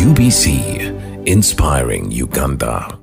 UBC, inspiring Uganda.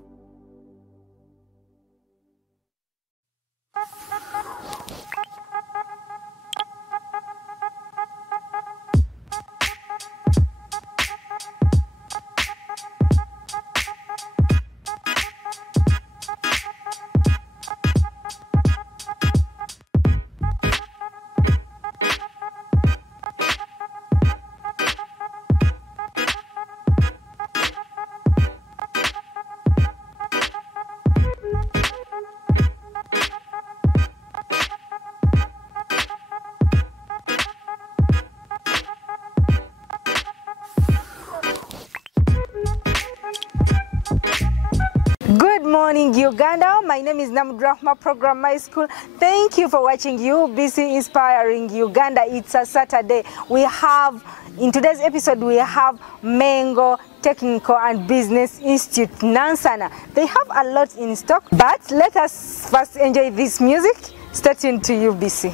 Good morning, Uganda. My name is Namdrahma Program My School. Thank you for watching UBC Inspiring Uganda. It's a Saturday. In today's episode, we have Mengo Technical and Business Institute, Nansana. They have a lot in stock, but let us first enjoy this music. Stay tuned to UBC.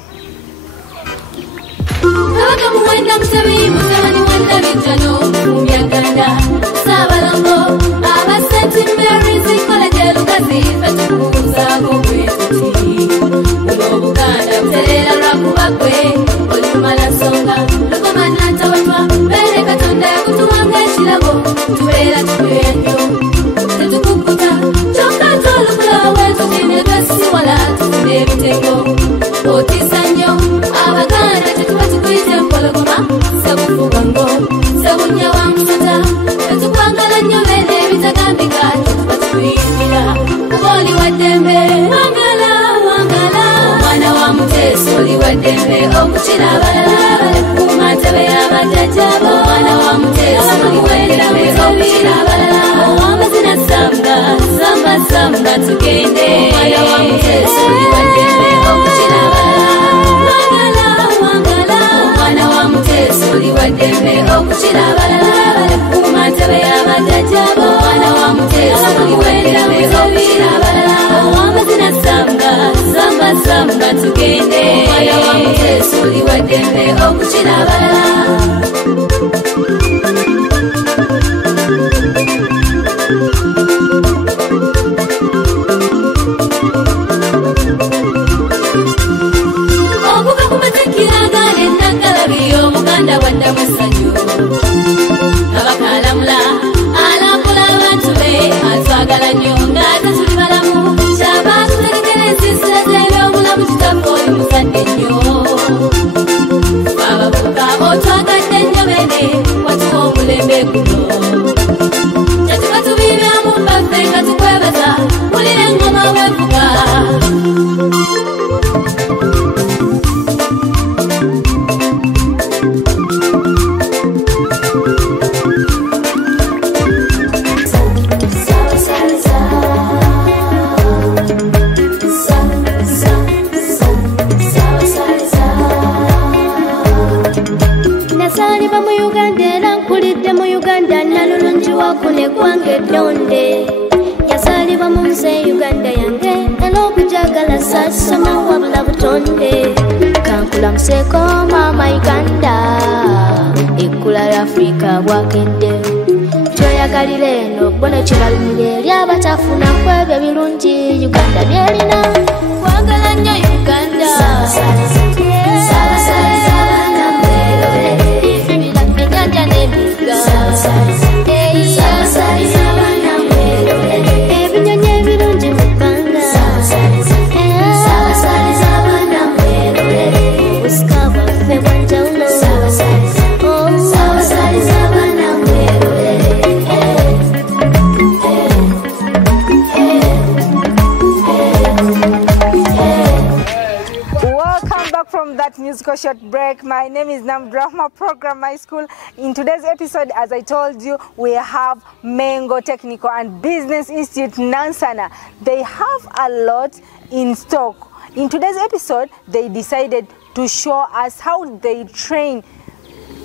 Musical short break. My name is Namdrahma Program My School. In today's episode, as I told you, we have Mengo Technical and Business Institute, Nansana. They have a lot in stock. In today's episode, they decided to show us how they train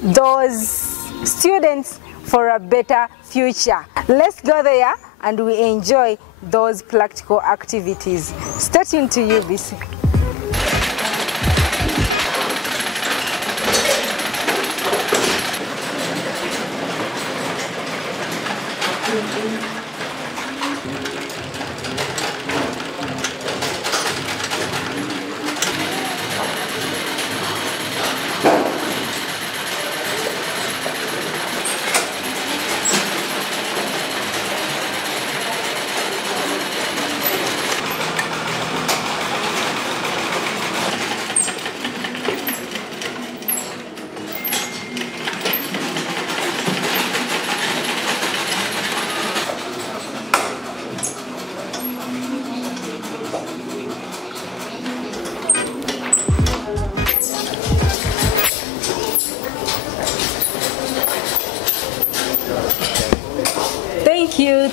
those students for a better future. Let's go there and we enjoy those practical activities. Stay tuned to UBC.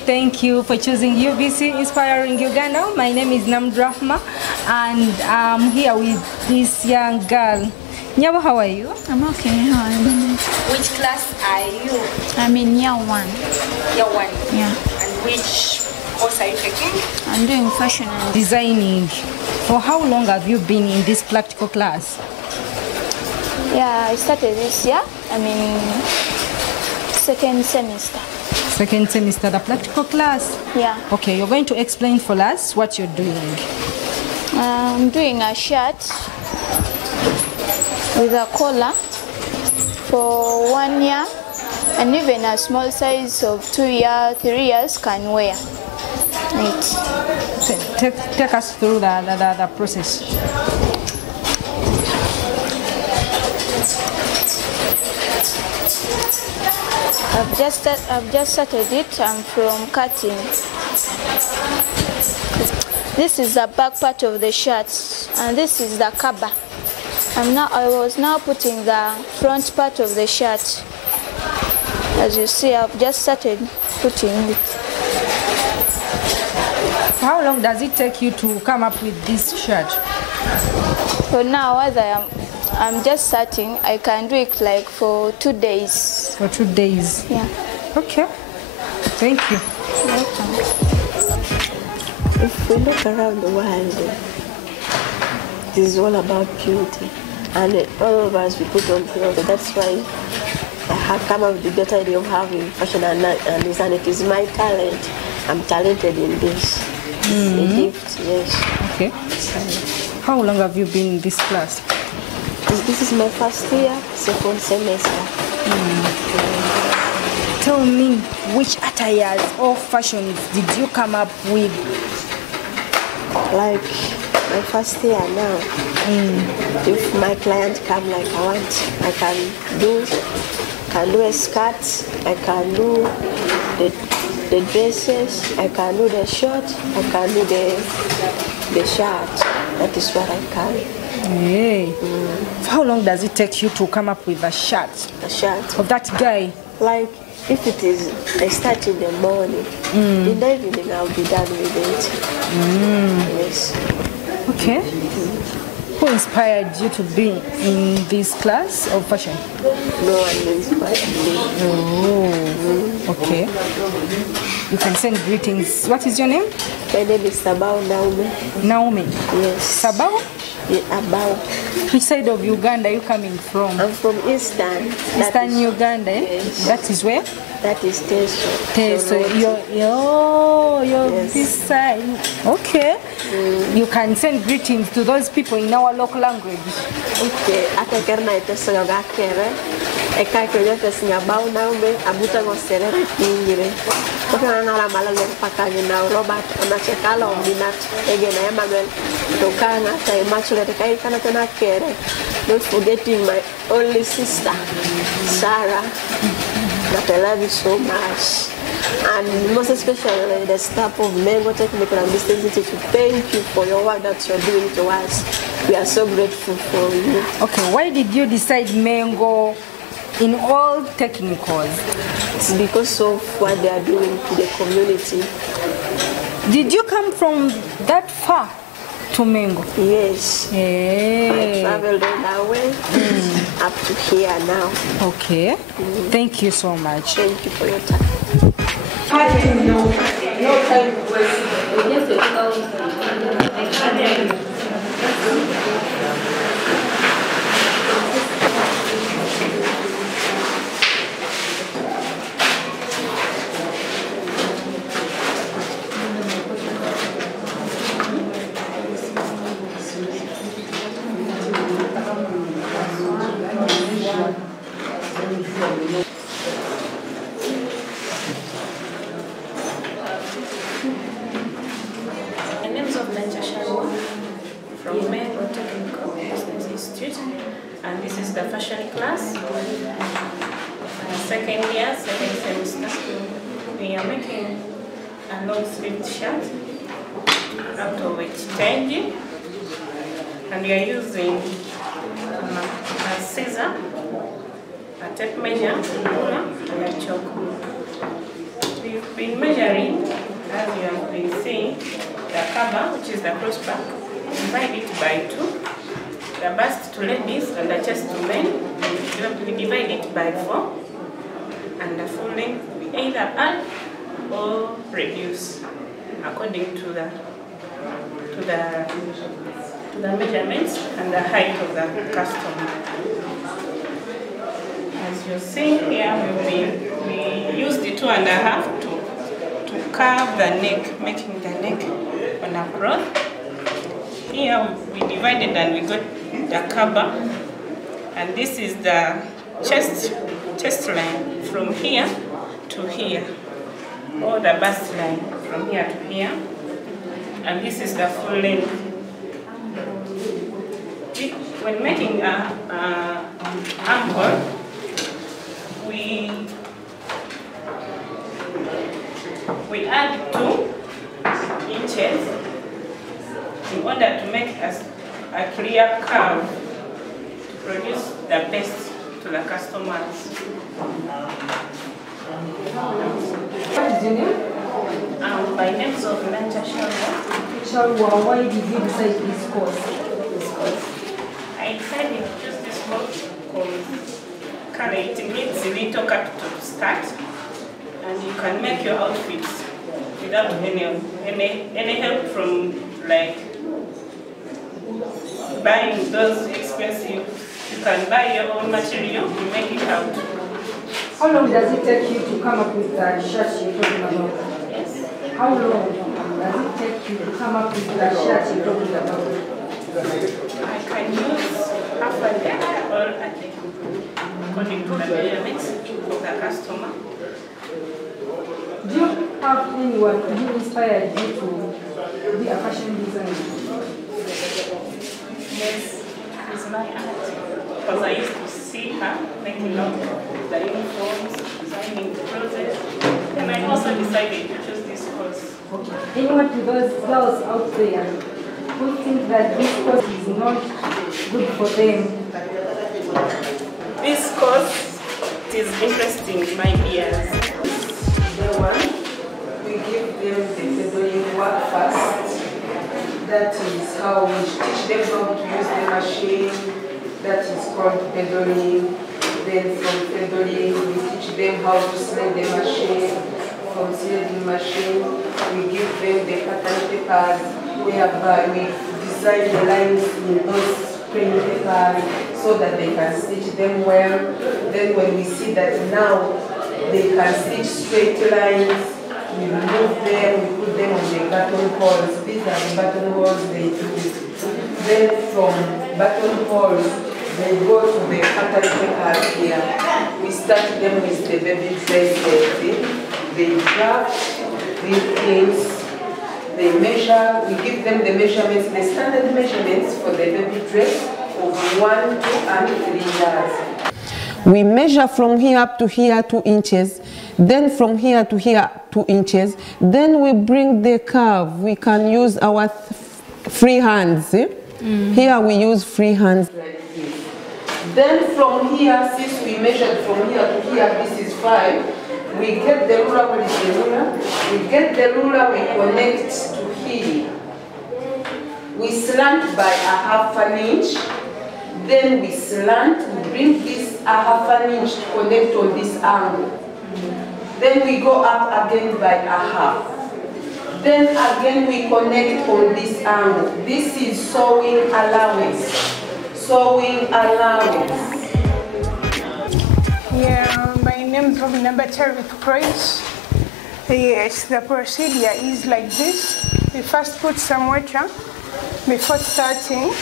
Thank you for choosing UBC Inspiring Uganda. My name is Namdrahma and I'm here with this young girl. Nyabo, how are you? I'm okay. How are you? Which class are you? I'm in year 1. Year 1? Yeah. And which course are you taking? I'm doing fashion and designing. For how long have you been in this practical class? Yeah, I started this year. I'm in 2nd semester. 2nd semester, the practical class? Yeah. Okay, you're going to explain for us what you're doing. I'm doing a shirt with a collar for 1 year, and even a small size of 2 years, 3 years can wear it. Take us through the process. I've just started it. I'm from cutting. This is the back part of the shirt, and this is the cover. I was now putting the front part of the shirt. As you see, I've just started putting it. How long does it take you to come up with this shirt? So now, as I'm just starting, I can do it like for 2 days. For 2 days? Yeah. Okay. Thank you. Welcome. If we look around the world, it is all about beauty. And all of us, we put on clothes. That's why I have come up with the better idea of having fashion and design. It is my talent. I'm talented in this. It's a gift, yes. Okay. How long have you been in this class? This is my first year, 2nd semester. Tell me, which attires or fashions did you come up with? Like my first year now, if my client come like I can do a skirt, I can do the dresses, I can do the short, I can do the shirt. That is what I can. Hey. How long does it take you to come up with a shirt? A shirt of that guy? Like if it is, I start in the morning. In the evening I'll be done with it. Yes. Okay. Who inspired you to be in this class of fashion? No one inspired me. Oh. Okay. You can send greetings. What is your name? My name is Sabao Naomi. Naomi? Yes. Sabao? Yeah, Abao. Which side of Uganda are you coming from? I'm from Eastern. Eastern Uganda, eh? Yes. That is where? That is Teso. Teso. You're Yes. this side. Okay. You can send greetings to those people in our local language. Okay. Ata kerna Teso yoga kere. Eka kyo Teso Abao Naomi. Abuta go serere tingire. Koka ngala malale pakanye na Robert anachekala ominat. Ege na Emmanuel. Tokana tai machule tekai kana tena kere. Not forgetting my only sister, Sarah. That I love you so much. And most especially the staff of Mengo Technical and Business Institute. Thank you for your work that you're doing to us. We are so grateful for you. Okay, why did you decide Mengo in all technicals? It's because of what they are doing to the community. Did you come from that far to Mengo? Yes. Hey. I traveled all that way up to here now. Okay. Thank you so much. Thank you for your time. and this is the fashion class. Second year, second semester. We are making a long sleeved shirt out of exchange, and we are using a scissor, a tape measure, and a chalk. We've been measuring, as you have been seeing, the cover, which is the cross back, divide it by 2, the bust to ladies and the chest to men, we divide it by 4, and the full length we either add or reduce according to the measurements and the height of the customer. As you see here, we use the 2.5 to curve the neck, making the neck on a cloth. Here we divided and we got the cover, and this is the chest line from here to here, or the bust line from here to here, and this is the full length. When making an armhole, we add 2 inches in order to make a clear curve to produce the best to the customers. What is your name? My name is Ovinanja Shalwa. Shalwa, why did you decide this course? I decided to choose this course because it needs a little capital to start, and you can make your outfits without any help from like buying those expensive. You can buy your own material, you make it out. How long does it take you to come up with the shirt you're talking about? Yes. How long does it take you to come up with the shirt you're talking about? I can use half a day or a day, according to the measurements of the customer. Do you have anyone who inspired you to be a fashion designer? Yes, it's my aunt, because I used to see her making up the uniforms, designing the clothes, and I also decided to choose this course. Okay. Anyone to those girls out there who think that this course is not good for them? This course is interesting, my dears. We give them the tailoring work first. That is how we teach them how to use the machine. That is called tailoring. Then from tailoring, we teach them how to slide the machine. From sliding machine, we give them the pattern papers, whereby we design the lines in those print papers so that they can stitch them well. Then when we see that now they can stitch straight lines, we remove them, we put them on the buttonholes. These are the buttonholes they do. Then from buttonholes, they go to the pattern papers here. We start them with the baby dress. They draft these things, they measure, we give them the measurements, the standard measurements for the baby dress of 1, 2, and 3 years. We measure from here up to here 2 inches, then from here to here 2 inches, then we bring the curve. We can use our free hands. Here we use free hands like this. Then from here, since we measured from here to here, this is 5, we get the ruler. What is the ruler? We get the ruler, we connect to here. We slant by a 1/2 inch. Then we slant, we bring this a 1/2 inch to connect on this angle. Then we go up again by a 1/2. Then again we connect on this angle. This is sewing allowance. Sewing allowance. Yeah, my name is Robin with Price. Yes, the procedure is like this. We first put some water before starting.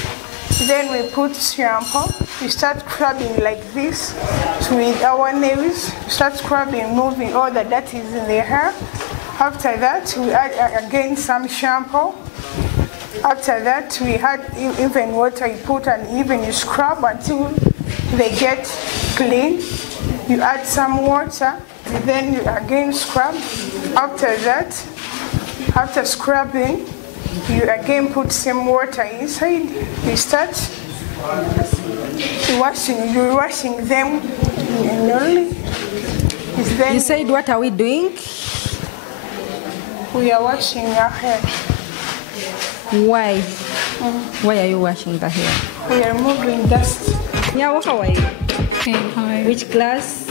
Then we put shampoo. We start scrubbing like this with our nails. We start scrubbing, moving all the dirt is in the hair. After that, we add again some shampoo. After that, we had even water you put and even you scrub until they get clean. You add some water, then you again scrub. After that, after scrubbing, you again put some water inside. You start washing. You're washing them manually. You said, what are we doing? We are washing our hair. Why? Why are you washing the hair? We are removing dust. Yeah, how are you? Hey, hi. Which class?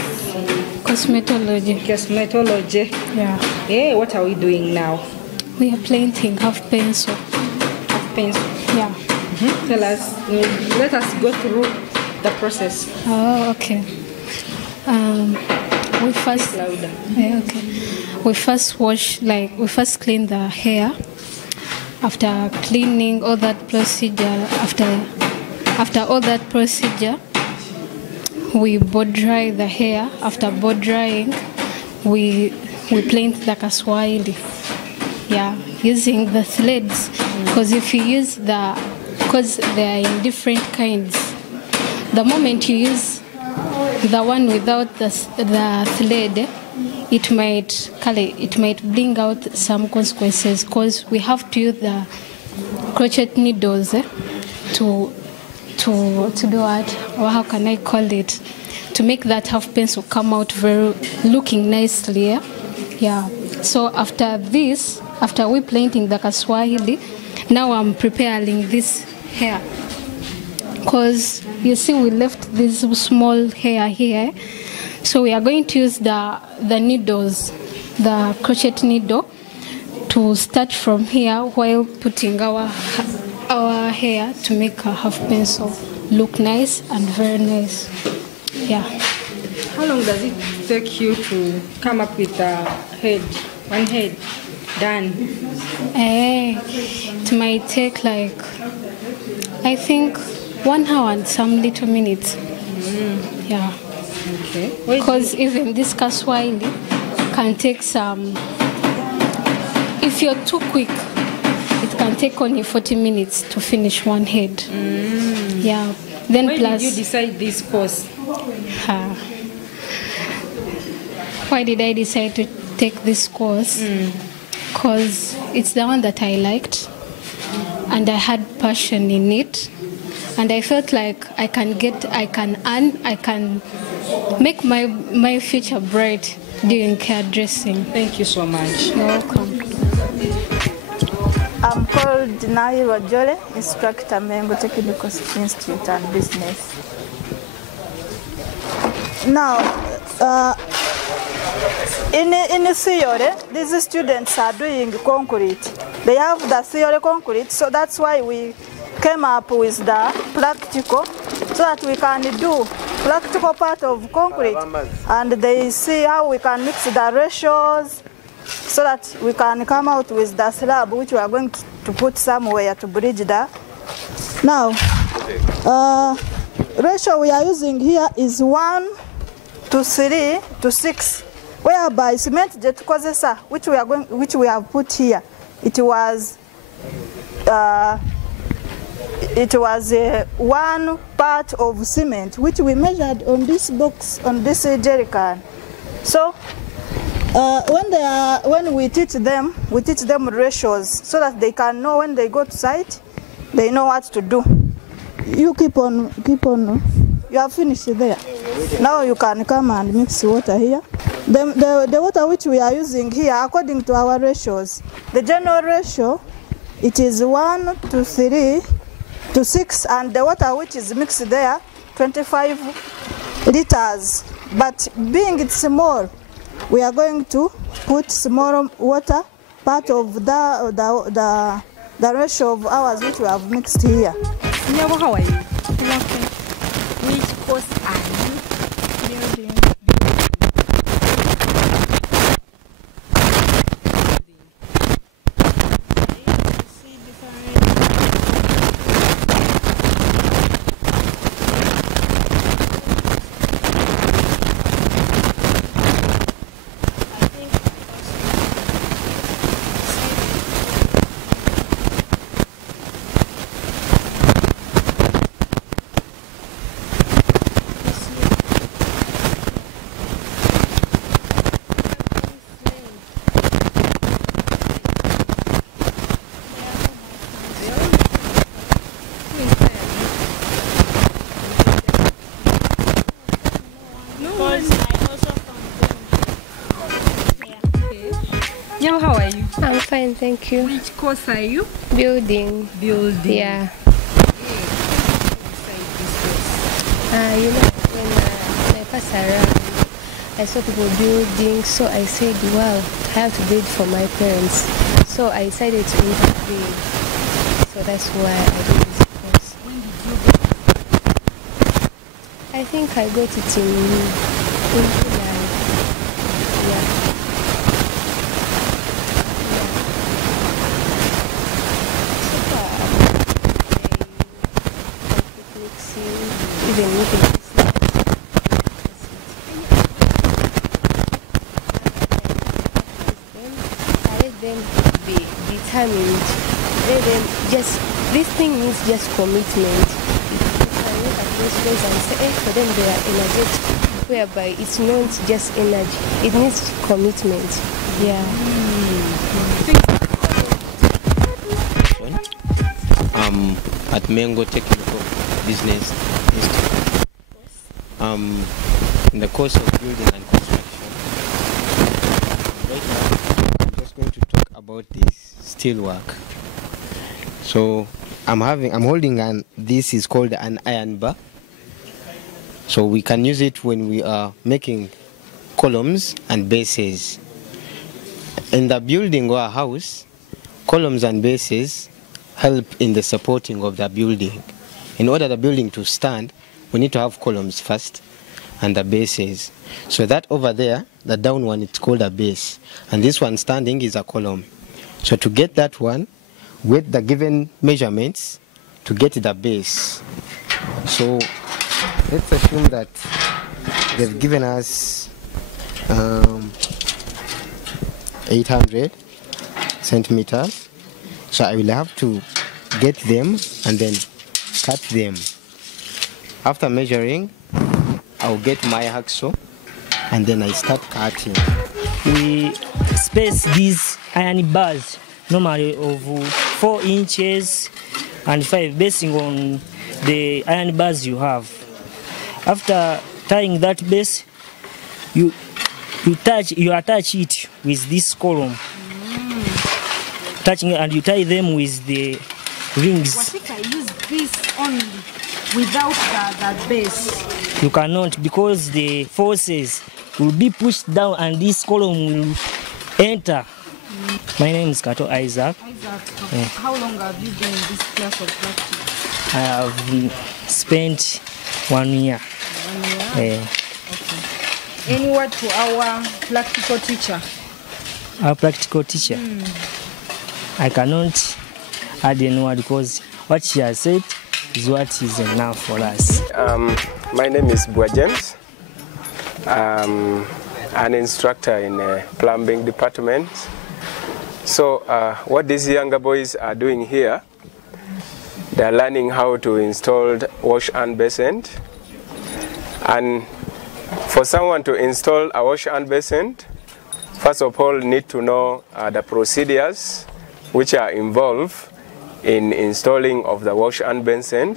Cosmetology. Cosmetology. Yeah. Hey, what are we doing now? We are painting half pencil. Half pencil. Yeah. Tell us, let us go through the process. Oh, okay. We first. Louder. Yeah, okay. We first clean the hair. After cleaning all that procedure, after all that procedure, we blow dry the hair. After blow drying, we plait the kaswahili. Yeah, using the threads. Because if you use because they are in different kinds. The moment you use the one without the thread, it might bring out some consequences, because we have to use the crochet needles to do what, or how can I call it, to make that half pencil come out looking nicely. Yeah. So after this, after we planting the kaswahili, now I'm preparing this hair, because you see we left this small hair here. So we are going to use the needles, the crochet needle, to start from here while putting our hair to make a half pencil look nice and very nice. Yeah. How long does it take you to come up with one head done? It might take I think 1 hour and some little minutes. Yeah. Okay. Because even this kaswahili can take some, if you're too quick, it can take only 40 minutes to finish one head. Yeah. Then Why plus, did you decide this course? Why did I decide to take this course? Because it's the one that I liked, and I had passion in it, and I felt like I can make my future bright doing hairdressing. Thank you so much. You're welcome. I'm called Nairo Jole, instructor Mengo Technical Institute and Business. Now, in theory, these students are doing concrete. They have the theory concrete, so that's why we came up with the practical, so that we can do practical part of concrete, and they see how we can mix the ratios, so that we can come out with the slab which we are going to put somewhere to bridge the. Now, ratio we are using here is 1 to 3 to 6, whereby cement jet kozesa, which we have put here, it was 1 part of cement, which we measured on this box, on this jerry can. So when we teach them ratios, so that they can know when they go to site, they know what to do. You keep on. You have finished there. Now you can come and mix water here. The water which we are using here, according to our ratios, the general ratio, it is 1 to 3 to 6, and the water which is mixed there, 25 liters. But being it's small, we are going to put small water, part of the ratio of ours which we have mixed here. Mengo, how are you? Okay. Which course are you? Building. fine, thank you. Which course are you? Building. Building. Yeah. You know, when I pass around, I saw people building, so I said, wow, I have to build for my parents. So I decided to intervene. So that's why I did this course. When did you get it? I think I got it in July. Yeah. So far, I mixing, even making them be determined. Just this thing needs just commitment. You can look at those guys and say, for them they are energetic, whereby it's not just energy, it needs commitment. Yeah. At Mengo Technical Business Institute. In the course of building and construction. Right now, I'm just going to talk about this steel work. So I'm holding this is called an iron bar. So we can use it when we are making columns and bases. In the building or a house, columns and bases help in the supporting of the building. In order the building to stand, we need to have columns first and the bases. So that over there, the down one, it's called a base. And this one standing is a column. So to get that one, with the given measurements, to get the base. So let's assume that they've given us 800 centimeters. So I will have to get them and then cut them. After measuring, I'll get my hacksaw and then I start cutting. We space these iron bars normally of 4 inches and 5, basing on the iron bars you have. After tying that base, you attach it with this column. Touching it, and you tie them with the rings. What if I use this only without that base? You cannot, because the forces will be pushed down and this column will enter. My name is Kato Isaac. Yeah. How long have you been in this class of practice? I have spent 1 year. 1 year? Okay. Any word to our practical teacher? Our practical teacher? I cannot add any word because what she has said is what is enough for us. My name is Bua James. I'm an instructor in a plumbing department. So what these younger boys are doing here, they're learning how to install wash and basin. And for someone to install a wash and basin, first of all, need to know the procedures which are involved in installing of the wash and basin,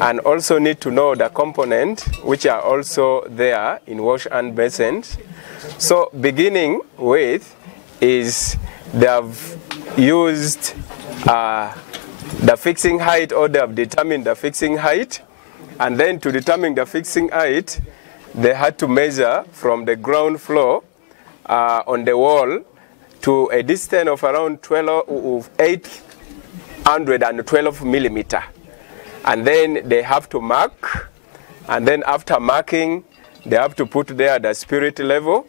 and also need to know the components which are also there in wash and basin. So beginning with is they have used the fixing height, or they have determined the fixing height, and then to determine the fixing height, they had to measure from the ground floor on the wall to a distance of around 812 millimeter. And then they have to mark, and then after marking, they have to put there the spirit level.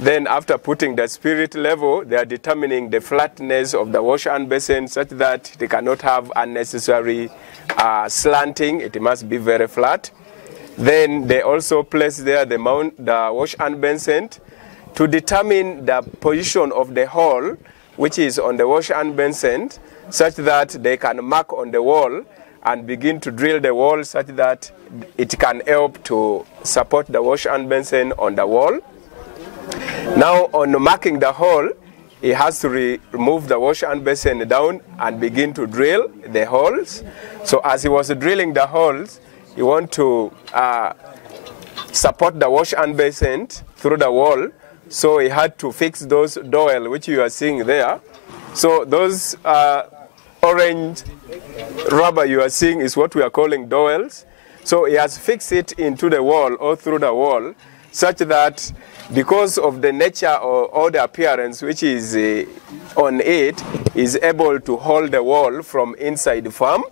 Then after putting the spirit level, they are determining the flatness of the wash and basin such that they cannot have unnecessary slanting. It must be very flat. Then they also place there the wash and basin to determine the position of the hole which is on the wash and basin, such that they can mark on the wall and begin to drill the wall such that it can help to support the wash and basin on the wall. Now on marking the hole, he has to remove the wash and basin down and begin to drill the holes. So as he was drilling the holes, he want to support the wash and basin through the wall. So he had to fix those dowel which you are seeing there. So those orange rubber you are seeing is what we are calling dowels. So he has fixed it into the wall or through the wall, such that because of the nature or the appearance which is on it, is able to hold the wall from inside the farm.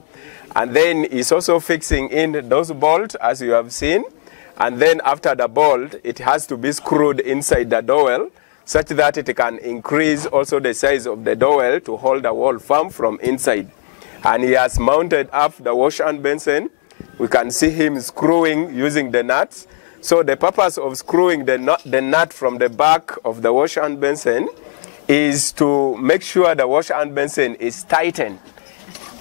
And then he's also fixing in those bolts, as you have seen. And then after the bolt, it has to be screwed inside the dowel, such that it can increase also the size of the dowel to hold the wall firm from inside. And he has mounted up the wash and basin. We can see him screwing using the nuts. So the purpose of screwing the nut from the back of the wash and basin is to make sure the wash and basin is tightened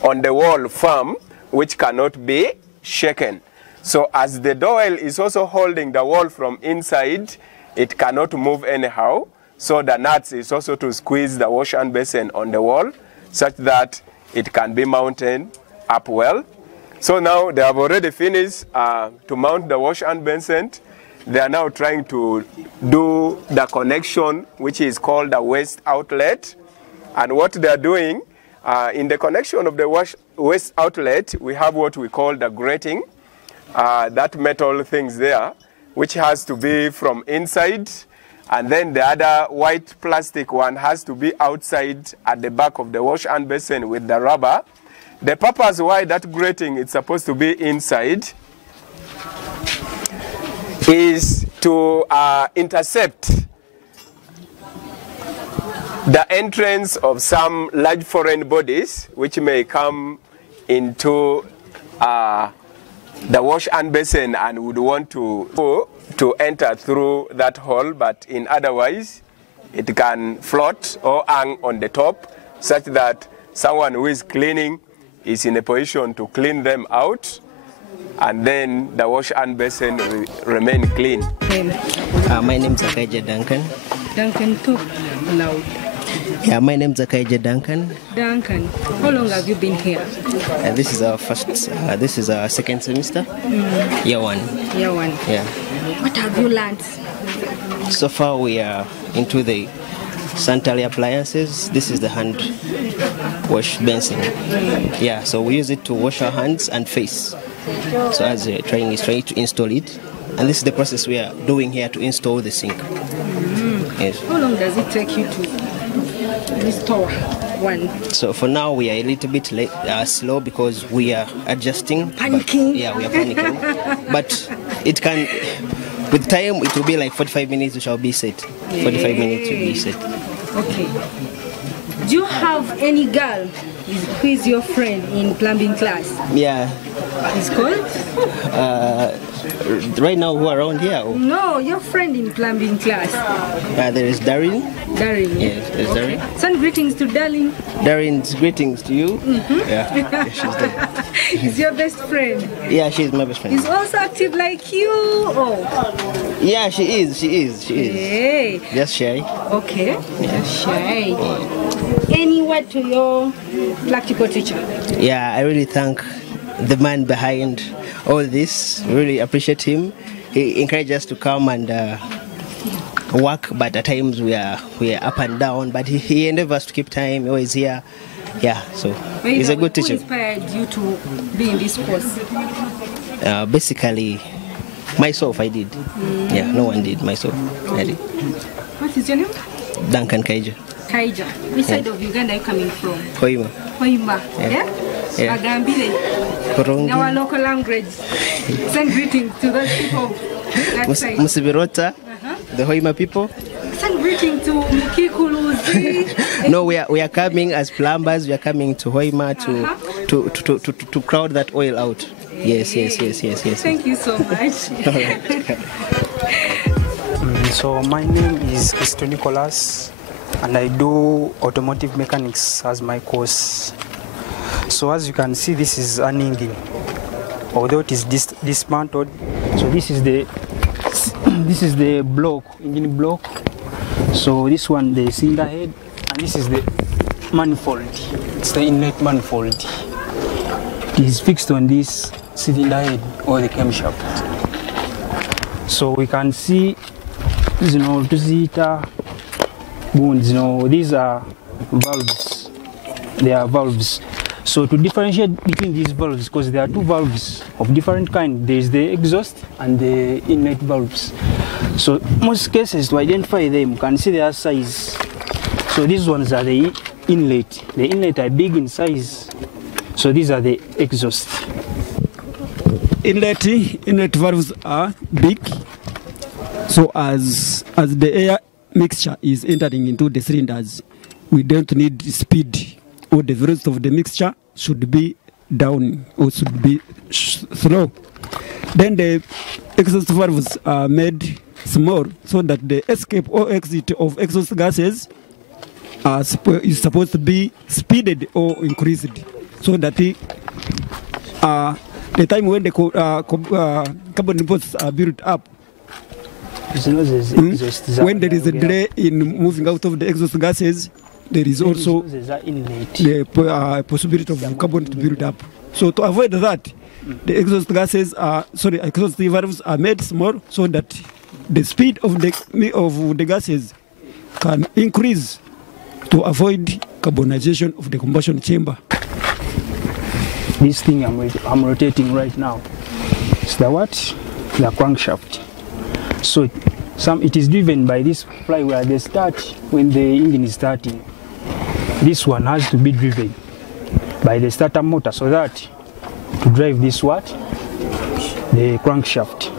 on the wall firm, which cannot be shaken. So as the dowel is also holding the wall from inside, it cannot move anyhow. So the nuts is also to squeeze the wash and basin on the wall, such that it can be mounted up well. So now they have already finished to mount the wash and basin. They are now trying to do the connection, which is called the waste outlet. And what they are doing, in the connection of the waste outlet, we have what we call the grating, that metal things there, which has to be from inside, and then the other white plastic one has to be outside at the back of the wash and basin with the rubber. The purpose why that grating is supposed to be inside is to intercept the entrance of some large foreign bodies which may come into the wash and basin and would want to enter through that hole, but in otherwise it can float or hang on the top, such that someone who is cleaning is in a position to clean them out, and then the wash and basin will remain clean. My name is Akaija Duncan. Duncan, talk loud. Yeah, my name is Akaija Duncan. Duncan, how long have you been here? This is our this is our second semester. Year one. Year one. Yeah. What have you learned? So far we are into the sanitary appliances. This is the hand wash basin. Yeah, so we use it to wash our hands and face. So as the training is trying to install it, and this is the process we are doing here to install the sink. Yes. How long does it take you to install one? So for now we are a little bit slow because we are adjusting. Panicking? Yeah, we are panicking. But it can, with time it will be like 45 minutes we shall be set. 45 minutes will be set. Okay. Do you have any girl who is your friend in plumbing class? Yeah. It's called? Right now who are around here? Or? No, your friend in plumbing class. There is Darin. Darin? Yes, there's okay. Darin. Send greetings to Darin. Darin's greetings to you. Yeah, she's there. He's your best friend? Yeah, she's my best friend. He's also active like you? Oh. Yeah, she is. Hey. Just shy. Okay, just shy. Any word to your practical teacher? Yeah, I really thank the man behind all this. Really appreciate him. He encouraged us to come and work, but at times we are up and down. But he endeavors to keep time. He always here. Yeah, so he's a good teacher. Who inspired you to be in this course? Basically, myself, I did. Yeah, no one did. Myself, I did. What is your name? Duncan Kaija. Kaija. Which side of Uganda are you coming from? Hoima. Hoima. Yeah? Agambile. Kurungi. In our local language. Send greetings to those people that side. Musibirota, the Hoima people. Send greetings to Mukikuluzi. No, we are coming as plumbers. We are coming to Hoima to crowd that oil out. Yes. Thank you so much. So my name is Cristo Nicholas, and I do automotive mechanics as my course. So as you can see, this is an engine, although it is dismantled. So this is the block, engine block. So this one, the cylinder head, and this is the manifold. It's the inlet manifold. It is fixed on this cylinder head or the camshaft. So we can see, to zita wounds. These are valves. They are valves. So to differentiate between these valves, because there are two valves of different kind, there is the exhaust and the inlet valves. So most cases, to identify them, you can see their size. So these ones are the inlet. The inlet are big in size. So these are the exhaust. Inlet valves are big. So as the air mixture is entering into the cylinders, we don't need speed, or the velocity of the mixture should be down or should be slow. Then the exhaust valves are made small so that the escape or exit of exhaust gases is supposed to be speeded or increased, so that the time when the carbon deposits are built up, when there is a delay in moving out of the exhaust gases, there is also the possibility of carbon to build up. So to avoid that, the exhaust valves are made small so that the speed of the gases can increase to avoid carbonization of the combustion chamber. This thing I'm rotating right now is the what? The crankshaft. So it is driven by this flywheel at the start when the engine is starting. This one has to be driven by the starter motor, so that to drive this what? The crankshaft.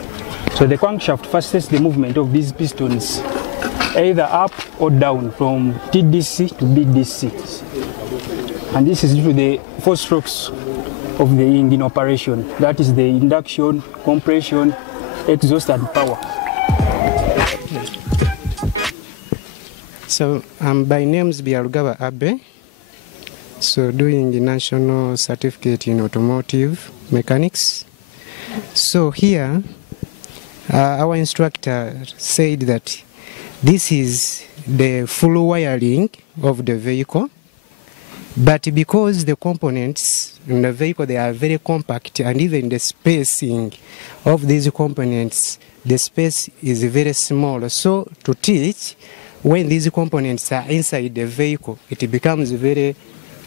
So the crankshaft fastens the movement of these pistons either up or down from TDC to BDC. And this is due to the 4 strokes of the engine operation. That is the induction, compression, exhaust and power. So by name is Biarugaba Abe. So doing the national certificate in automotive mechanics. So here our instructor said that this is the full wiring of the vehicle, but because the components in the vehicle, they are very compact, and even the spacing of these components, the space is very small. So to teach, when these components are inside the vehicle, it becomes very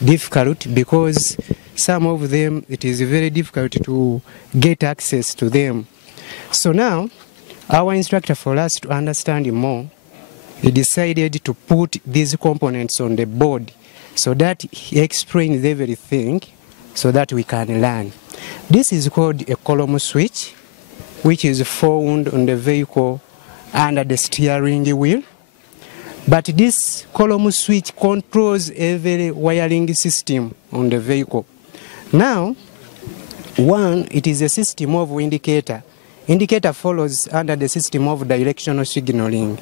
difficult, because some of them, it is very difficult to get access to them. So now, our instructor, for us to understand more, he decided to put these components on the board so that he explains everything so that we can learn. This is called a column switch, which is found on the vehicle under the steering wheel. But this column switch controls every wiring system on the vehicle. Now, one, it is a system of indicator. Indicator follows under the system of directional signaling.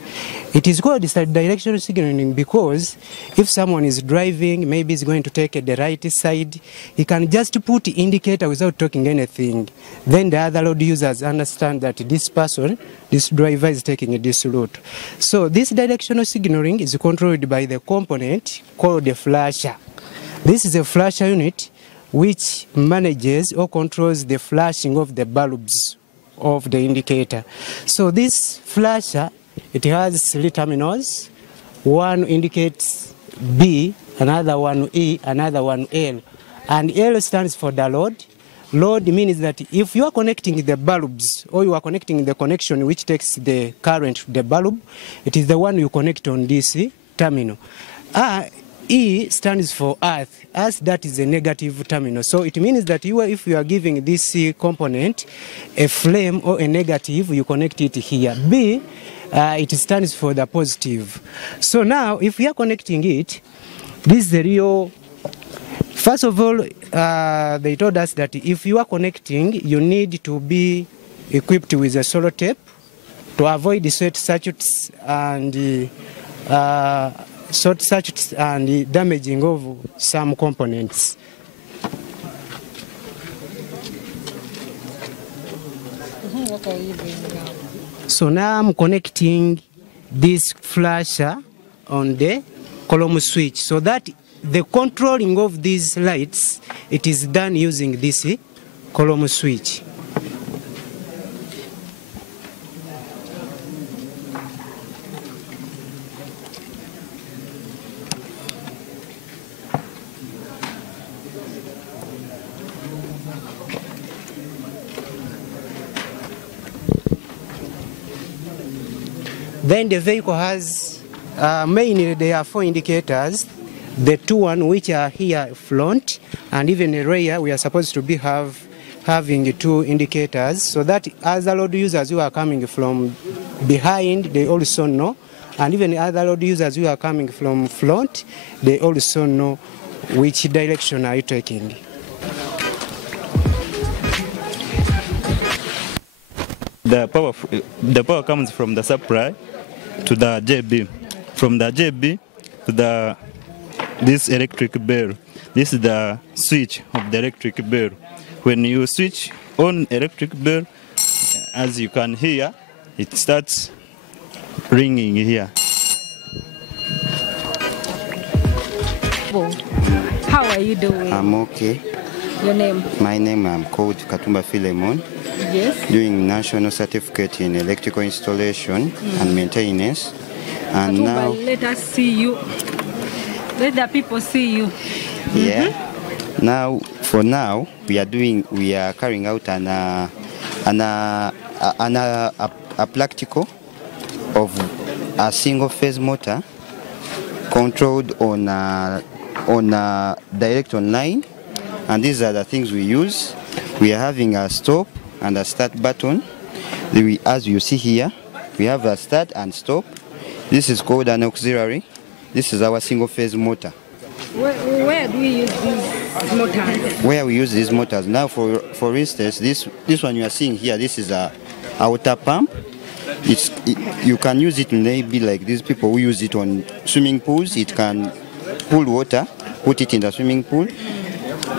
It is called directional signaling because if someone is driving, maybe he's going to take the right side, he can just put indicator without talking anything. Then the other road users understand that this person, this driver is taking this route. So this directional signaling is controlled by the component called the flasher. This is a flasher unit which manages or controls the flashing of the bulbs of the indicator. So this flasher, it has 3 terminals. One indicates B, another one E, another one L. And L stands for the load. Load means that if you are connecting the bulbs, or you are connecting the connection which takes the current to the bulb, it is the one you connect on this terminal. E stands for earth. Earth, that is a negative terminal. So it means that if you are giving this component a flame or a negative, you connect it here. B, it stands for the positive. So now, if we are connecting it, this is the real. First of all, they told us that if you are connecting, you need to be equipped with a solo tape to avoid the short circuits and the damaging of some components. So now I'm connecting this flasher on the column switch so that the controlling of these lights, it is done using this column switch. Then the vehicle has, mainly there are 4 indicators. The 2 which are here front, and even the rear, we are supposed to be having 2 indicators, so that other road users who are coming from behind, they also know, and even the other road users who are coming from front, they also know which direction are you taking. The power comes from the supply to the JB, from the JB to this electric bell. This is the switch of the electric bell. When you switch on electric bell, as you can hear, it starts ringing here. How are you doing? I'm okay. Your name? My name, I'm called Katumba Philemon. Yes. Doing national certificate in electrical installation and maintenance. And Katumba, now, let us see you. Let the people see you. yeah. Now, for now, we are carrying out a practical of a single phase motor controlled on direct online, and these are the things we use. We are having a stop and a start button. As you see here, we have a start and stop. This is called an auxiliary. This is our single phase motor. Where do we use these motors? Where we use these motors now, for instance, this one you are seeing here, this is a water pump. You can use it maybe like these people who use it on swimming pools. It can pull water, put it in the swimming pool.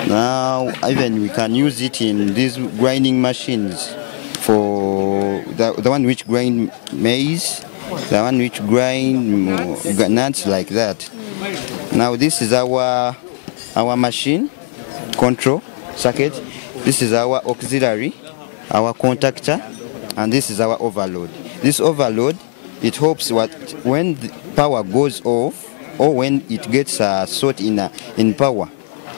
Now even we can use it in these grinding machines, for the one which grind maize, the one which grind nuts, like that. Now this is our machine control circuit. This is our auxiliary, our contactor, and this is our overload. This overload, it hopes when the power goes off, or when it gets short in power,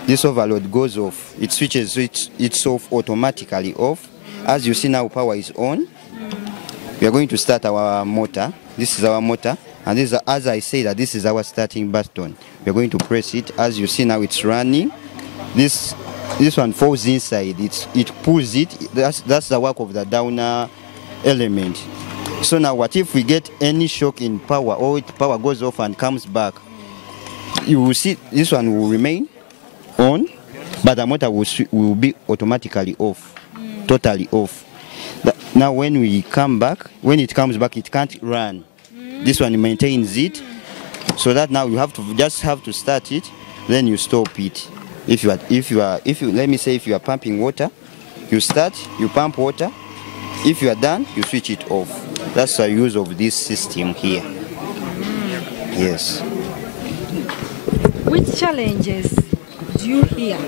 this overload goes off. It switches it's off automatically off. As you see now, power is on. We are going to start our motor. This is our motor, and this is, as I say, that this is our starting button. We are going to press it. As you see now, it's running. This one falls inside. It pulls it. That's the work of the downer element. So now, what if we get any shock in power, or power goes off and comes back? You will see this one will remain on, but the motor will be automatically off, totally off. Now when we come back, when it comes back, it can't run. This one maintains it, so that now you just have to start it, then you stop it. If you let me say, if you are pumping water, you start, you pump water. If you are done, you switch it off. That's the use of this system here. Yes. Which challenges do you hear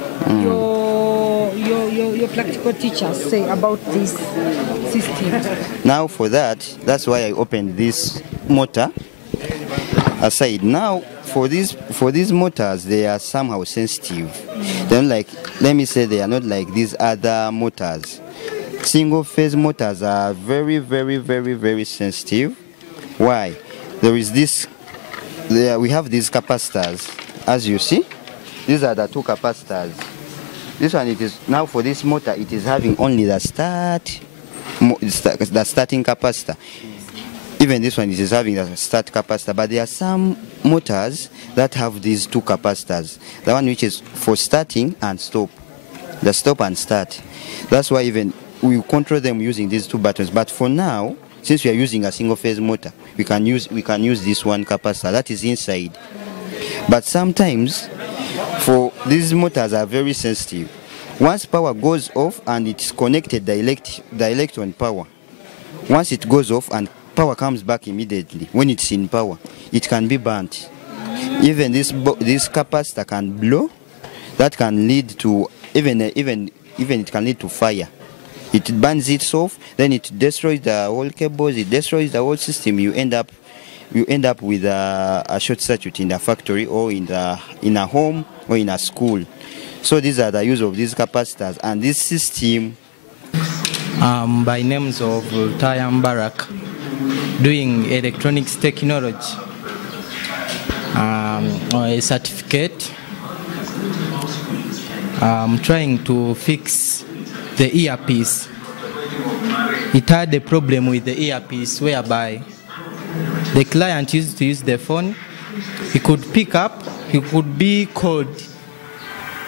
your practical teachers say about this system? Now for that's why I opened this motor aside. Now for these motors, they are somehow sensitive. Then, like, let me say, they are not like these other motors. Single phase motors are very, very, very, very sensitive. Why? We have these capacitors, as you see. These are the 2 capacitors. This one, it is now for this motor, it is having only the starting capacitor. Even this one, it is having the start capacitor. But there are some motors that have these 2 capacitors. The one which is for starting and stop. The stop and start. That's why even we control them using these 2 buttons. But for now, since we are using a single phase motor, we can use this 1 capacitor that is inside. But sometimes, for these motors are very sensitive. Once power goes off and it's connected direct on power, once it goes off and power comes back immediately, when it's in power, it can be burnt. Even this capacitor can blow. That can lead to even it can lead to fire. It burns itself, then it destroys the whole cables, it destroys the whole system. You end up with a short circuit in the factory, or in a home, or in a school. So these are the use of these capacitors and this system. By names of Tayam Barak, doing electronics technology, or a certificate. I'm trying to fix the earpiece. It had a problem with the earpiece whereby the client used to use the phone. He could pick up, he could be called,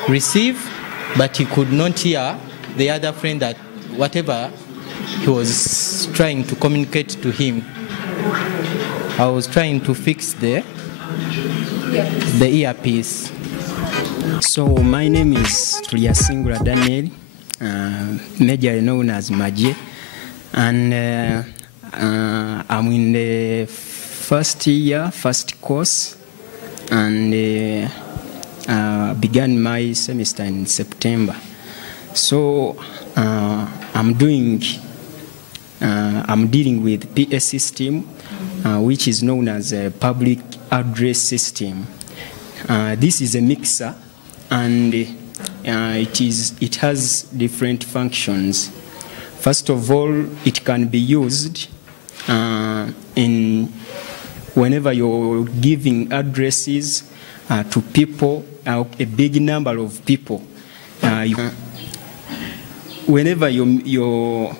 receive, but he could not hear the other friend that whatever he was trying to communicate to him. I was trying to fix the earpiece. So my name is Tuliasingula Daniel, majorly known as Maje, and I'm in the first year, first course, and began my semester in September. So I'm dealing with PS system, which is known as a public address system. This is a mixer, and it has different functions. First of all, it can be used whenever you're giving addresses to people, a big number of people. Whenever you're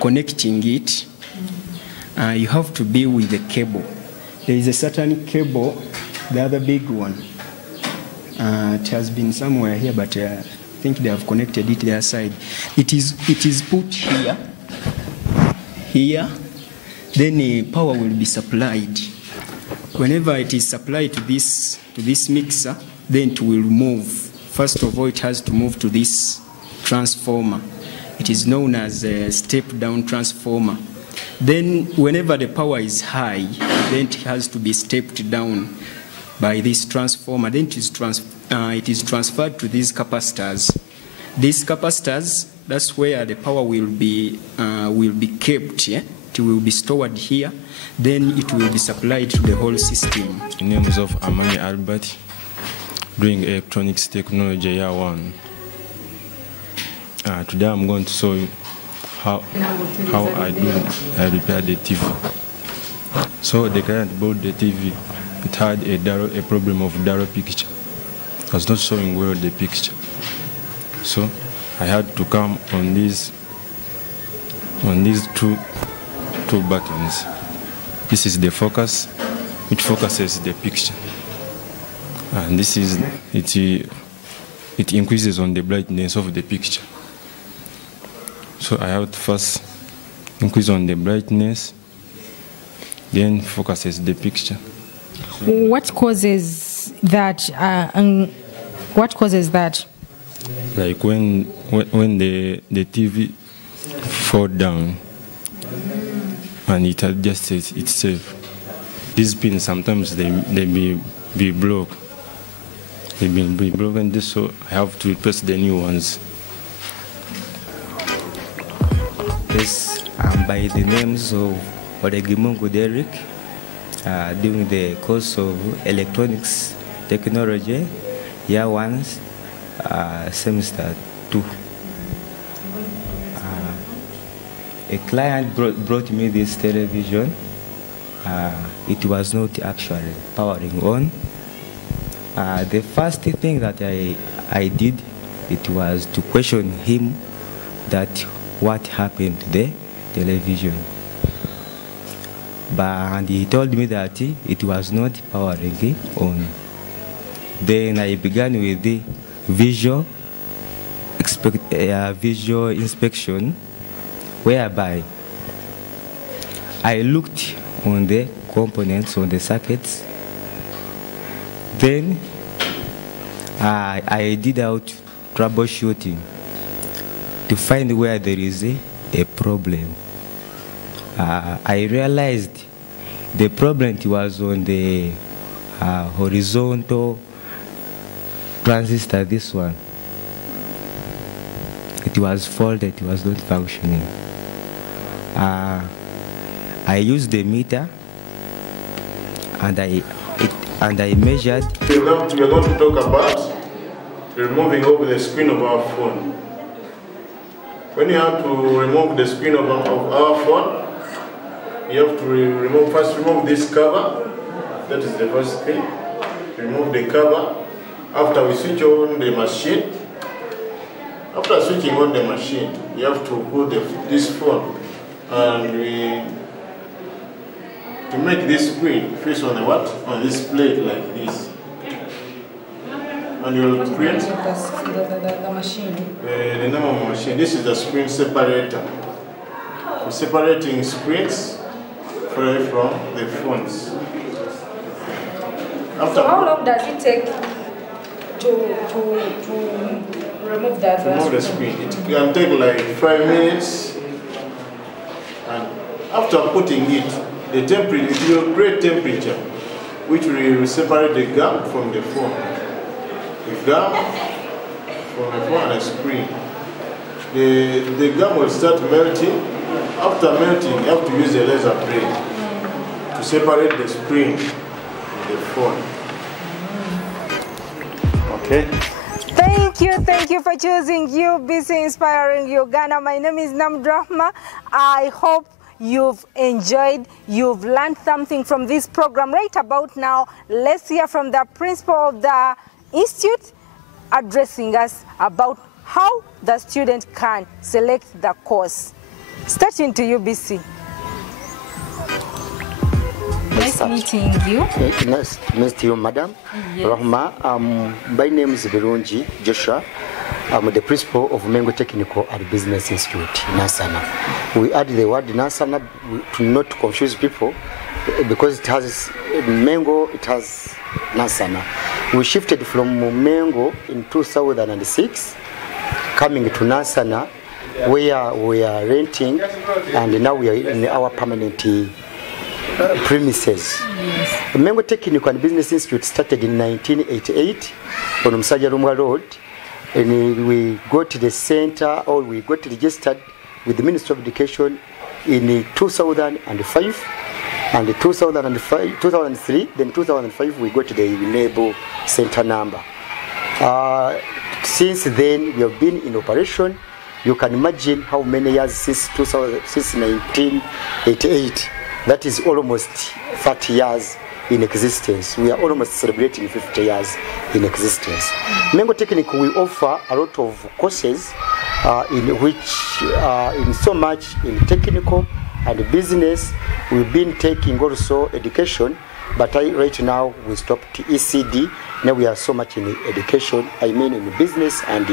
connecting it, you have to be with the cable. There is a certain cable, the other big one. It has been somewhere here, but I think they have connected it their side. It is put here, then power will be supplied. Whenever it is supplied to this mixer, then it will move. First of all, it has to move to this transformer. It is known as a step-down transformer. Then whenever the power is high, then it has to be stepped down by this transformer. Then it is transferred to these capacitors. These capacitors, that's where the power will be kept. Yeah? It will be stored here. Then it will be supplied to the whole system. The name is of Amani Albert, doing electronics technology year 1. Today I'm going to show you how I repair the TV. So the client bought the TV. It had a problem of dark picture. It was not showing well the picture. So I had to come on these two buttons. This is the focus, which focuses the picture, and this is it increases on the brightness of the picture. So I have to first increase on the brightness, then focuses the picture. What causes that? Like when the TV fall down and it adjusts itself. These pins sometimes they may be broke. They may be broken, so I have to replace the new ones. Yes, I'm by the names of Mengo Derek, doing the course of electronics technology, year 1, semester 2. A client brought me this television. It was not actually powering on. The first thing that I did, it was to question him that what happened to the television. And he told me that it was not powering on. Then I began with the visual inspection, whereby I looked on the components, on the circuits. Then I did out troubleshooting to find where there is a problem. I realized the problem was on the horizontal transistor, this one. It was faulted, it was not functioning. I used the meter and I measured. We are going to talk about removing over the screen of our phone. When you have to remove the screen of our phone, You have to remove this cover. That is the first screen. Remove the cover. After we switch on the machine, after switching on the machine, you have to put this phone and to make this screen face on this plate like this. And you'll create the machine. The name of the machine. This is the screen separator. For separating screens from the phones. So how long does it take to remove that? To remove the screen. It can take like 5 minutes. And after putting it, the temperature, it will create temperature, which will separate the gum from the phone. The gum from the phone and the screen. The gum will start melting. After melting, you have to use a laser blade to separate the screen from the phone. Okay. Thank you for choosing UBC Inspiring Uganda. My name is Namdrahma. I hope you've enjoyed, you've learned something from this program. Right about now, let's hear from the principal of the institute addressing us about how the student can select the course. Starting to UBC. Nice meeting you. Nice to meet you, Madam. Yes. Rahma. My name is Birunji Joshua. I'm the principal of Mengo Technical and Business Institute, Nansana. We add the word Nansana to not confuse people because it has Mengo, it has Nansana. We shifted from Mengo in 2006, coming to Nansana, where we are renting, and now we are in our permanent premises. Yes. Mengo Technical and Business Institute started in 1988 on Msajarumwa Road, and we got the center, or we got registered with the Ministry of Education in 2005, and 2003, then 2005 we got the label center number. Since then we have been in operation. You can imagine how many years since 1988. That is almost 30 years in existence. We are almost celebrating 50 years in existence. Mengo Technical, we offer a lot of courses in which, in so much in technical and business. We've been taking also education, but right now we stopped ECD. Now we are so much in education, I mean in business and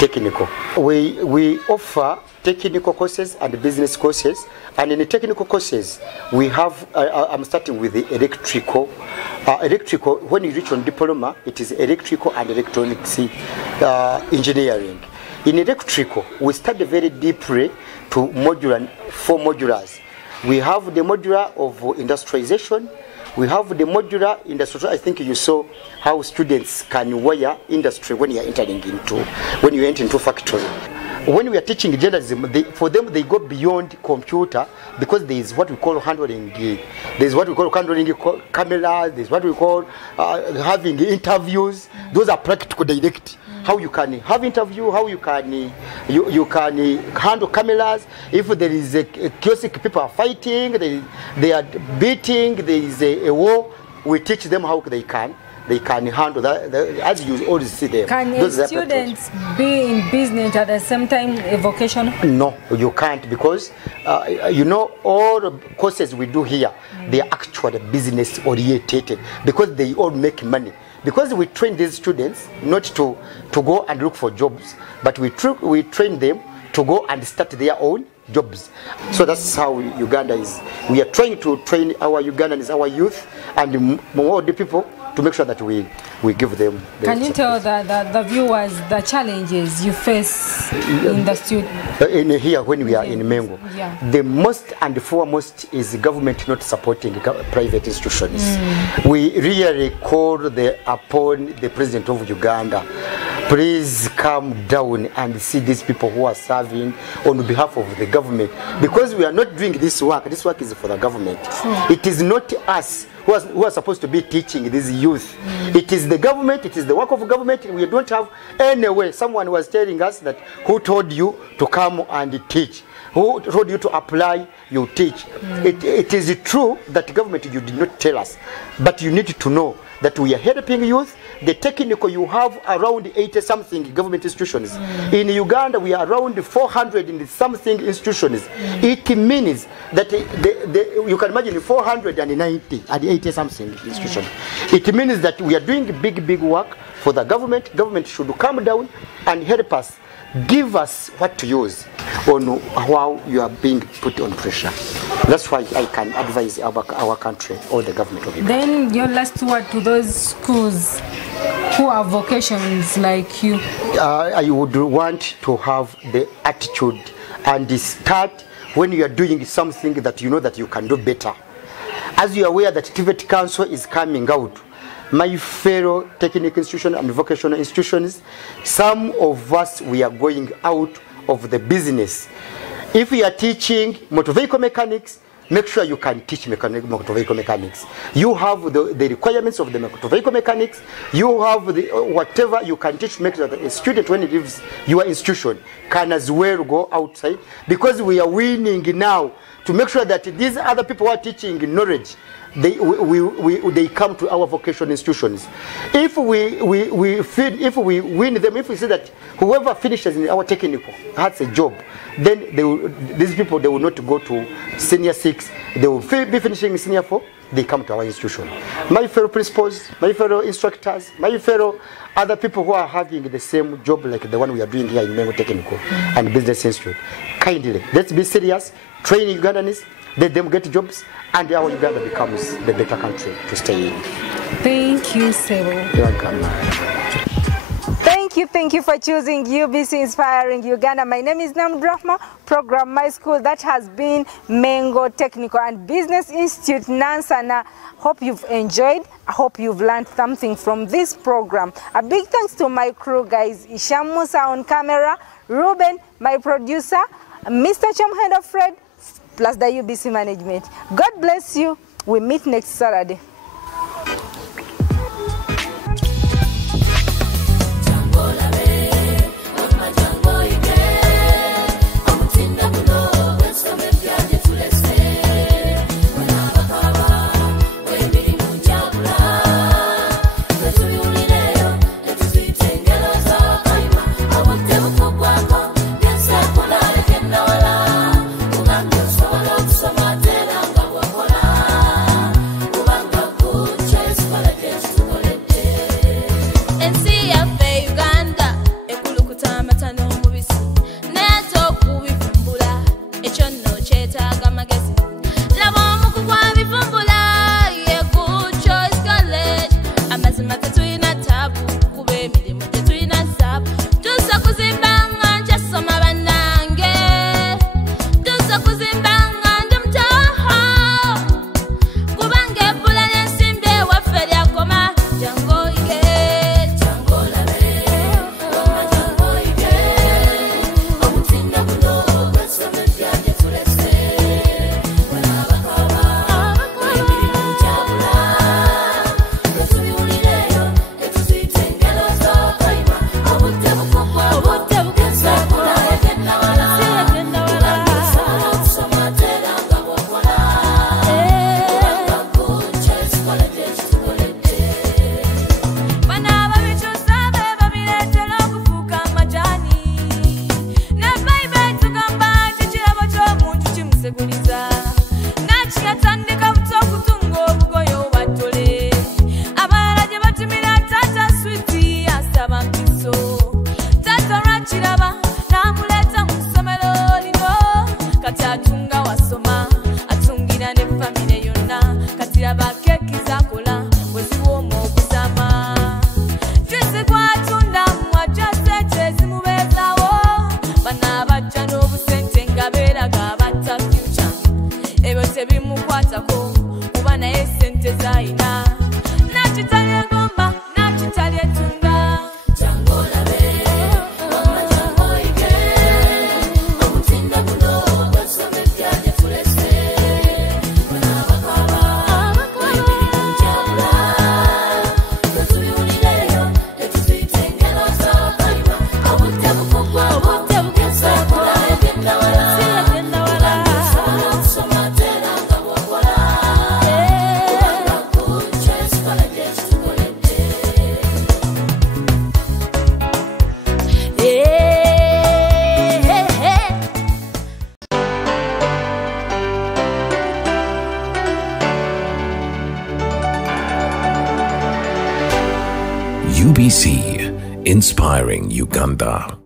technical. We offer technical courses and business courses, and in the technical courses we have, I'm starting with the electrical. Electrical, when you reach on diploma, it is electrical and electronics engineering. In electrical, we study very deeply to modular, 4 modulars. We have the modular of industrialization. We have the modular industry. I think you saw how students can wire industry when you are entering into, when you enter into factory. When we are teaching journalism, for them they go beyond computer, because there is what we call handling. There is what we call handling cameras. There is what we call having interviews. Those are practical direct. How you can have interview, how you can handle cameras. If there is a chaotic, people are fighting, they are beating, there is a war, we teach them how they can handle that, as you always see them. Can students be in business at the same time a vocation? No, you can't, because you know, all the courses we do here, they are actually business oriented, because they all make money. Because we train these students not to go and look for jobs, but we train them to go and start their own jobs. So that's how Uganda is. We are trying to train our Ugandans, our youth, and more the people, to make sure that we give them. Can you tell the viewers the challenges you face in the student? In here, when we are in Mengo, yeah. The most and foremost is the government not supporting private institutions. We really call upon the President of Uganda, please come down and see these people who are serving on behalf of the government, because we are not doing this work. This work is for the government. It is not us who are supposed to be teaching these youth. It is the government, it is the work of government. We don't have any way. Someone was telling us that who told you to come and teach? Who told you to apply, you teach? It is true that government, you did not tell us, but you need to know that we are helping youth. The technical, you have around 80-something government institutions. In Uganda, we are around 400 and something institutions. It means that you can imagine 490 and 80-something institutions. It means that we are doing big work for the government. Government should come down and help us. Give us what to use on how you are being put on pressure. That's why I can advise our country or the government of Uganda. Then your last word to those schools who are vocations like you. I would want to have the attitude and start when you are doing something that you know that you can do better. As you are aware that TVET Council is coming out, my fellow technical institutions and vocational institutions, some of us, we are going out of the business. If we are teaching motor vehicle mechanics, make sure you can teach motor vehicle mechanics. You have the requirements of the motor vehicle mechanics. You have the, whatever you can teach. Make sure that a student, when he leaves your institution, can as well go outside, because we are winning now to make sure that these other people who are teaching knowledge, they come to our vocational institutions. If we win them, if we say that whoever finishes in our technical has a job, then these people, they will not go to senior 6, they will be finishing senior 4, they come to our institution. My fellow principals, my fellow instructors, my fellow other people who are having the same job like the one we are doing here in Mengo Technical and Business Institute, kindly, let's be serious, train Ugandans, let them get jobs, and our Uganda becomes the better country to stay in. Thank you, Sebo. You're welcome. Thank you for choosing UBC Inspiring Uganda. My name is Namdrahma, program my school. That has been Mengo Technical and Business Institute, Nansana. Hope you've enjoyed. I hope you've learned something from this program. A big thanks to my crew guys, Isham Musa on camera, Ruben, my producer, Mr. Chomhead Fred, plus the UBC management. God bless you. We meet next Saturday. UBC, inspiring Uganda.